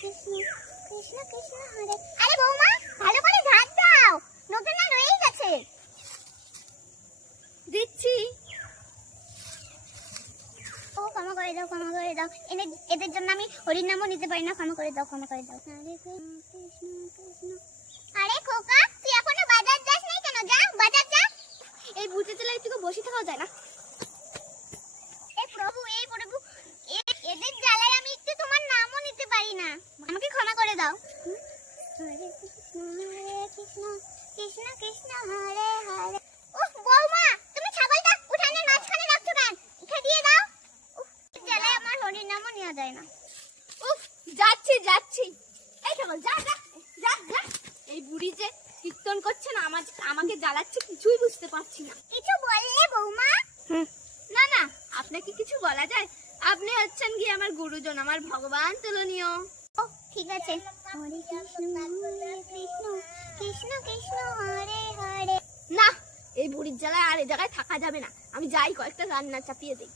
কৃষ্ণ কৃষ্ণ কৃষ্ণ হরে। আরে বৌমা ভালো করে ঝাড় দাও, নতুন না রয়েই গেছে। দিচ্ছি। ও ক্ষমা করে দাও, ক্ষমা করে দাও, এদের জন্য আমি হরির নামও নিতে পারি না, ক্ষমা করে দাও, ক্ষমা করে দাও। হরে কৃষ্ণ কৃষ্ণ। আরে খোকা তুই এখনো বাজার যাস নাই কেন? যা বাজার যা। এই ভূতের তলায় একটু বসে থাকা যায় না? এই প্রভু এদের জ্বালায় আমি একটু তোমার নামও নিতে পারি না, আমাকে ক্ষমা করে দাও। হরে কৃষ্ণ কৃষ্ণ কৃষ্ণ হরে হরে। উফ বৌমা তুমি ছাগলটা উঠানের মাঝখানে রাখছো কেন? খেদিয়ে দাও। উফ জ্বালায় আমার হরির নামও নেওয়া যায় না। উফ, যাচ্ছি যাচ্ছি। এই ছাগল যা যা যা যা। এই বুড়ি যে কীর্তন করছে না, আমাকে জ্বালাচ্ছে, কিছুই বুঝতে পারছি না। কিছু বললে বৌমা? না না, আপনাকে কিছু বলা যায়? আপনি হচ্ছেন কি আমার গুরুজন, আমার ভগবান তুলনীয়। ও ঠিক আছে। হরে কৃষ্ণ কৃষ্ণ কৃষ্ণ কৃষ্ণ হরে হরে। না, এই বুড়ির জ্বালায় আর এ জায়গায় থাকা যাবে না। আমি যাই, কয়েকটা রান্না চাপিয়ে দিই।